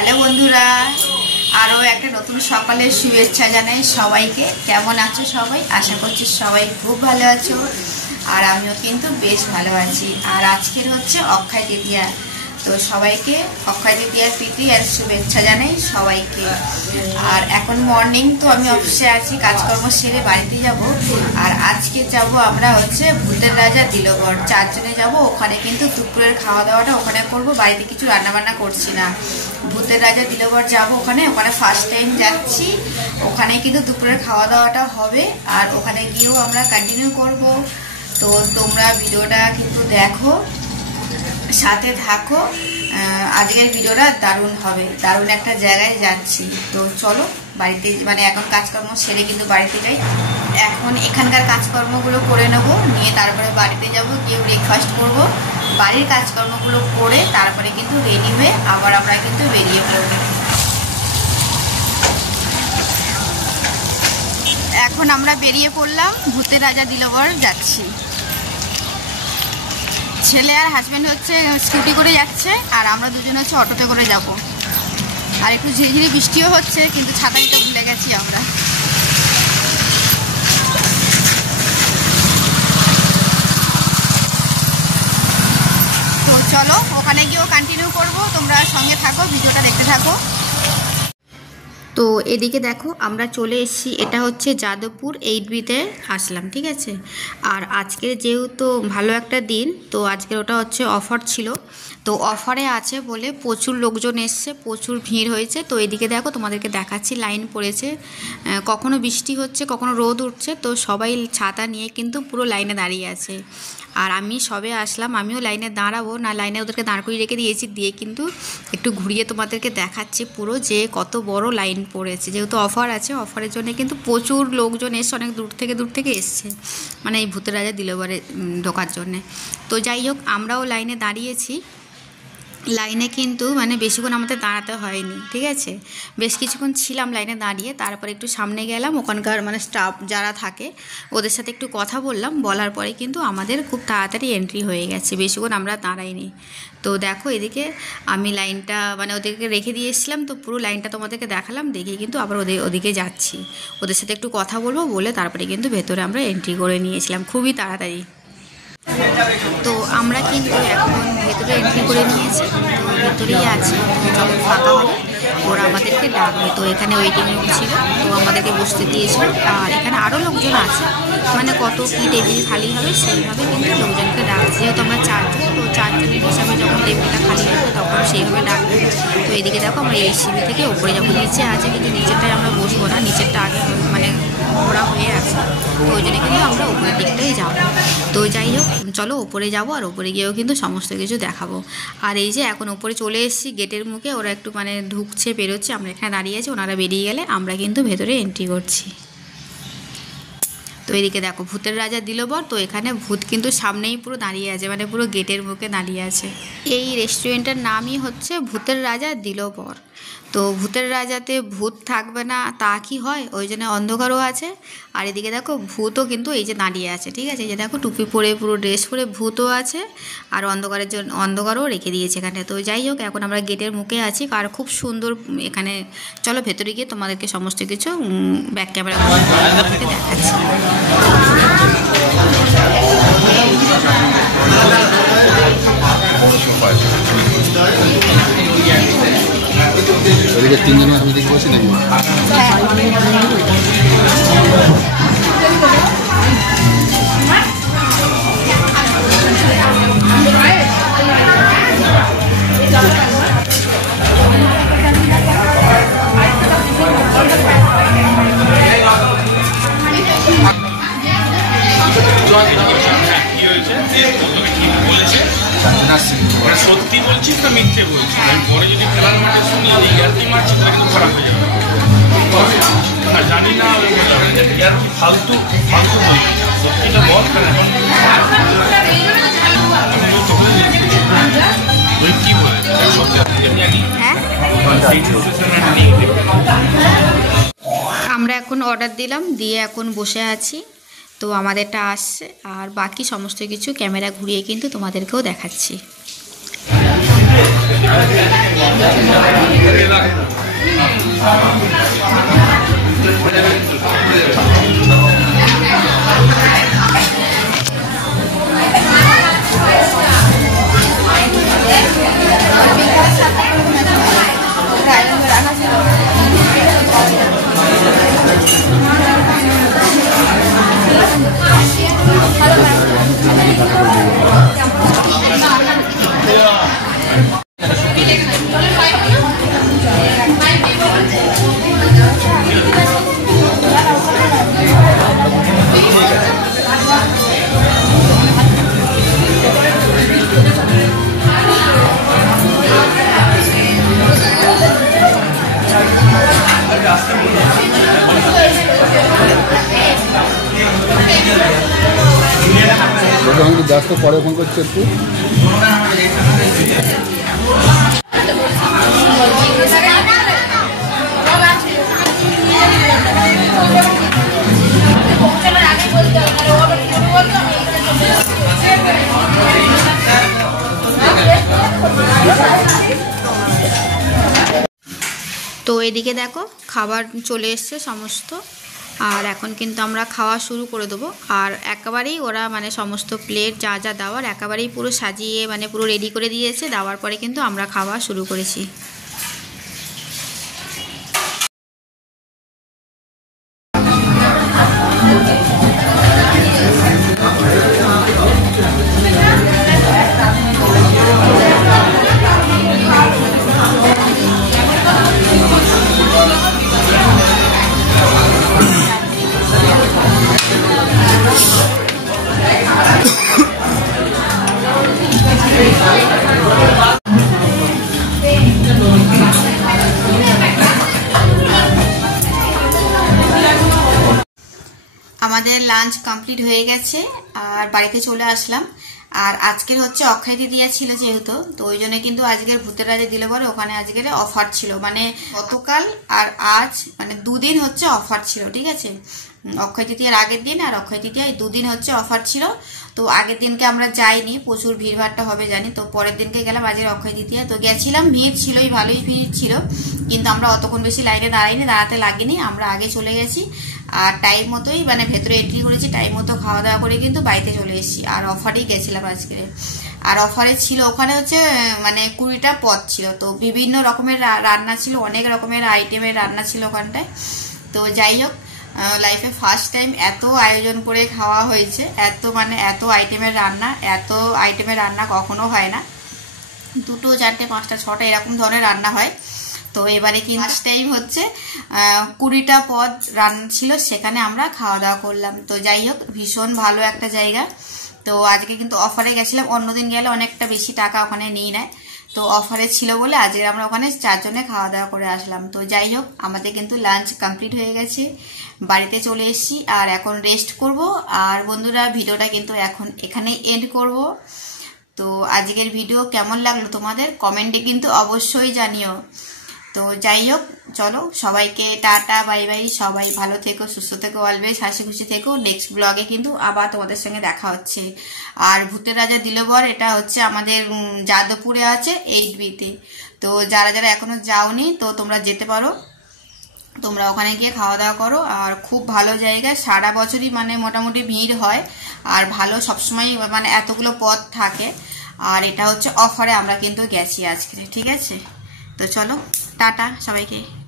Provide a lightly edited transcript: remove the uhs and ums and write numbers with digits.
Hello বন্ধুরা, আরও একটা নতুন সকালের শুভেচ্ছা জানাই সবাইকে। কেমন আছো সবাই? আশা করছি সবাই খুব ভালো আছো, আর আমিও কিন্তু বেশ ভালো আছি। আর আজকের হচ্ছে অক্ষয় তৃতীয়া, তো সবাইকে অক্ষয় তৃতীয়ার প্রীতি আর শুভেচ্ছা জানাই সবাইকে। আর এখন মর্নিং, তো আমি অফিসে আছি, কাজকর্ম সেরে বাড়িতে যাব। আর আজকে যাব আমরা হচ্ছে ভূতের রাজা দিলগড়, 4 জনে যাব। ওখানে কিন্তু দুপুরের খাওয়া দাওয়াটা ওখানে করব, বাড়িতে কিছু রান্নাবান্না করছি না। ভূতের রাজা দিলগড় যাব, ওখানে ফার্স্ট টাইম যাচ্ছি। ওখানে কিন্তু দুপুরের খাওয়া দাওয়াটা হবে, আর ওখানে গিয়েও আমরা কন্টিনিউ করব। তো তোমরা ভিডিওটা কিন্তু দেখো, সাথে থাকো। আজকের ভিডিওটা দারুণ হবে, দারুণ একটা জায়গায় যাচ্ছি। তো চলো বাড়িতে, মানে এখন কাজকর্ম সেরে কিন্তু বাড়িতে যাই। এখন এখানকার কাজকর্মগুলো করে নেবো, নিয়ে তারপরে বাড়িতে যাব, গিয়ে ব্রেকফাস্ট করব। বাড়ির কাজকর্মগুলো করে তারপরে কিন্তু রেডি হয়ে আবার আমরা কিন্তু বেরিয়ে পড়ব। এখন আমরা বেরিয়ে পড়লাম, ভূতের রাজা দিলগড় যাচ্ছি। ছেলে আর হাজব্যান্ড হচ্ছে স্কুটি করে যাচ্ছে, আর আমরা দুজন হচ্ছে অটোতে করে যাব। আর একটু ঝিরিঝিরি বৃষ্টিও হচ্ছে, কিন্তু ছাতা নিতে ভুলে গেছি আমরা। তো চলো ওখানে গিয়েও কন্টিনিউ করব, তোমরা সঙ্গে থাকো, ভিডিওটা দেখতে থাকো। তো এদিকে দেখো আমরা চলে এসেছি, এটা হচ্ছে যাদবপুর 8Bতে আসলাম, ঠিক আছে। আর আজকের যেহেতু ভালো একটা দিন, তো আজকের ওটা হচ্ছে অফার ছিল, তো অফারে আছে বলে প্রচুর লোকজন এসছে, প্রচুর ভিড় হয়েছে। তো এদিকে দেখো তোমাদেরকে দেখাচ্ছি, লাইন পড়েছে, কখনো বৃষ্টি হচ্ছে কখনো রোদ উঠছে, তো সবাই ছাতা নিয়ে কিন্তু পুরো লাইনে দাঁড়িয়ে আছে। আর আমি সবে আসলাম, আমিও লাইনে দাঁড়াবো না, লাইনে ওদেরকে দাঁড় করিয়ে রেখে দিয়েছি, দিয়ে কিন্তু একটু ঘুরিয়ে তোমাদেরকে দেখাচ্ছি পুরো যে কত বড় লাইন পড়েছে। যেহেতু অফার আছে, অফারের জন্য কিন্তু প্রচুর লোকজন এসছে, অনেক দূর থেকে এসছে, মানে এই ভূতের রাজা দিলগড়ে ঢোকার জন্যে। তো যাই হোক, আমরাও লাইনে দাঁড়িয়েছি। লাইনে কিন্তু মানে বেশিক্ষণ আমাদের দাঁড়াতে হয়নি, ঠিক আছে। বেশ কিছুক্ষণ ছিলাম লাইনে দাঁড়িয়ে, তারপরে একটু সামনে গেলাম, ওখানকার মানে স্টাফ যারা থাকে ওদের সাথে একটু কথা বললাম, বলার পরে কিন্তু আমাদের খুব তাড়াতাড়ি এন্ট্রি হয়ে গেছে, বেশিক্ষণ আমরা দাঁড়াইনি। তো দেখো এদিকে আমি লাইনটা মানে ওদেরকে রেখে দিয়ে এসেছিলাম, তো পুরো লাইনটা তোমাদেরকে দেখালাম, দেখে কিন্তু আবার ওদিকে যাচ্ছি, ওদের সাথে একটু কথা বলবো বলে তারপরে কিন্তু ভেতরে আমরা এন্ট্রি করে নিয়েছিলাম খুবই তাড়াতাড়ি। তো আমরা কিন্তু এখন ভেতরে এন্ট্রি করে নিয়েছি, তো ভেতরেই আছি। যখন ফাঁকা হবে ওরা আমাদেরকে ডাকবে। তো এখানে ওয়েটিং রুম ছিল, তো আমাদেরকে বসতে দিয়েছিল। আর এখানে আরও লোকজন আছে, মানে কত কী টেবিল খালি হবে সেইভাবে কিন্তু লোকজনকে ডাকছে। যেহেতু আমরা 4 জন, তো 4 জনের হিসাবে যখন টেবিলটা খালি হবে তখন সেইভাবে ডাকবে। তো এদিকে দেখো আমরা এই সিঁড়ি থেকে ওপরে যাবো, নিচে আছে কিন্তু নিচেরটায় আমরা বসবো না, নিচেরটা আগে মানে ঘোরা হয়ে আছে, তো ওই জন্য কিন্তু আমরা উপরের দিকটাই যাবো। তো যাই হোক চলো ওপরে যাবো, আর ওপরে গিয়েও কিন্তু সমস্ত কিছু দেখাবো। আর এই যে এখন ওপরে চলে এসেছি গেটের মুখে, ওরা একটু মানে ঢুকছে বেরোচ্ছে, আমরা এখানে দাঁড়িয়ে আছি, ওনারা বেরিয়ে গেলে আমরা কিন্তু ভেতরে এন্ট্রি করছি। তো এদিকে দেখো ভূতের রাজা দিলগড়, তো এখানে ভূত কিন্তু সামনেই পুরো দাঁড়িয়ে আছে, মানে পুরো গেটের মুখে দাঁড়িয়ে আছে। এই রেস্টুরেন্টের নামই হচ্ছে ভূতের রাজা দিলগড়। তো ভূতের রাজাতে ভূত থাকবে না তা কি হয়, ওই জন্য অন্ধকারও আছে। আর এদিকে দেখো ভূতও কিন্তু এই যে দাঁড়িয়ে আছে, ঠিক আছে। এই যে দেখো টুপি পরে পুরো ড্রেস পরে ভূতও আছে, আর অন্ধকারের জন্য অন্ধকারও রেখে দিয়েছে এখানে। তো যাই হোক এখন আমরা গেটের মুখে আছি, আর খুব সুন্দর এখানে। চলো ভেতরে গিয়ে তোমাদেরকে সমস্ত কিছু ব্যাক ক্যামেরা তোমাদেরকে দেখাচ্ছি। ওদিকে 3 জন আমি দেখে বসি নাকি? সত্যি বলছিস না মিথ্যে বলছিস? আমি পরে যদি খেলার মাঠে শুনি ইয়ার্কি মারছি তাহলে কিন্তু খারাপ হয়ে যাবে। আর জানি না ইয়ার্কি ফালতু বলছি, সত্যিটা বল। এখন কি বলে আমরা এখন অর্ডার দিলাম, দিয়ে এখন বসে আছি। তো আমাদেরটা আসছে, আর বাকি সমস্ত কিছু ক্যামেরা ঘুরিয়ে কিন্তু তোমাদেরকেও দেখাচ্ছি। जास्त परे फोन करছে একটু তো এদিকে দেখো খাবার চলে এসছে সমস্ত, আর এখন কিন্তু আমরা খাওয়া শুরু করে দেবো। আর একেবারেই ওরা মানে সমস্ত প্লেট যা যা দেওয়ার একেবারেই পুরো সাজিয়ে মানে পুরো রেডি করে দিয়েছে, দেওয়ার পরে কিন্তু আমরা খাওয়া শুরু করেছি। আমাদের লাঞ্চ কমপ্লিট হয়ে গেছে আর বাড়িতে চলে আসলাম। আর আজকের হচ্ছে অক্ষয় তৃতীয়া ছিল যেহেতু, তো ওই জন্য কিন্তু আজকের ভূতের রাজে দিলে পরে ওখানে আজকের অফার ছিল, মানে গতকাল আর আজ মানে দুদিন হচ্ছে অফার ছিল, ঠিক আছে। অক্ষয় তৃতীয়ার আগের দিন আর অক্ষয় তৃতীয়া দুদিন হচ্ছে অফার ছিল। তো আগের দিনকে আমরা যাইনি, প্রচুর ভিড়ভাড়টা হবে জানি, তো পরের দিনকে গেলাম আজকের অক্ষয় তৃতীয়া। তো গেছিলাম, ভিড় ছিলই, ভালোই ভিড় ছিল, কিন্তু আমরা অতক্ষণ বেশি লাইনে দাঁড়াইনি, দাঁড়াতে লাগেনি, আমরা আগে চলে গেছি। আর টাইম মতোই মানে ভেতরে এন্ট্রি করেছি, টাইম মতো খাওয়া দাওয়া করে কিন্তু বাড়িতে চলে এসেছি। আর অফারেই গেছিলাম আজকে। আর অফারে ছিল ওখানে হচ্ছে মানে 20টা পদ ছিল, তো বিভিন্ন রকমের রান্না ছিল, অনেক রকমের আইটেমের রান্না ছিল ওখানটায়। তো যাই হোক, লাইফে ফার্স্ট টাইম এত আয়োজন করে খাওয়া হয়েছে, এত আইটেমের রান্না কখনো হয় না। 2, 4, 5, 6টা এরকম ধরনের রান্না হয়। তো এবারে কি ফার্স্ট টাইম হচ্ছে 20টা পদ রান্না ছিল, সেখানে আমরা খাওয়া দাওয়া করলাম। তো যাই হোক, ভীষণ ভালো একটা জায়গা। তো আজকে কিন্তু অফারে গেছিলাম, অন্যদিন গেলে অনেকটা বেশি টাকা ওখানে নিয়ে নেয়, তো অফারে ছিল বলে আজকে আমরা ওখানে 4 জনে খাওয়া দাওয়া করে আসলাম। তো যাই হোক, আমাদের কিন্তু লাঞ্চ কমপ্লিট হয়ে গেছে, বাড়িতে চলে এসেছি আর এখন রেস্ট করব। আর বন্ধুরা, ভিডিওটা কিন্তু এখন এখানেই এন্ড করব। তো আজকের ভিডিও কেমন লাগলো তোমাদের কমেন্টে কিন্তু অবশ্যই জানিও। তো যাই হোক, চলো সবাইকে টাটা, বাই বাই, সবাই ভালো থেকো, সুস্থ থেকো, অলওয়েজ হাসি খুশি থেকো। নেক্সট ব্লগে কিন্তু আবার তোমাদের সঙ্গে দেখা হচ্ছে। আর ভূতের রাজা দিলবর এটা হচ্ছে আমাদের যাদবপুরে আছে 8B-তে। তো যারা যারা এখনো যাওনি তো তোমরা যেতে পারো, তোমরা ওখানে গিয়ে খাওয়া দাওয়া করো। আর খুব ভালো জায়গা, সারা বছরই মানে মোটামুটি ভিড় হয়, আর ভালো সবসময় মানে এতগুলো পদ থাকে। আর এটা হচ্ছে অফারে আমরা কিন্তু গেছি আজকে, ঠিক আছে। তো চলো টাটা সবাইকে।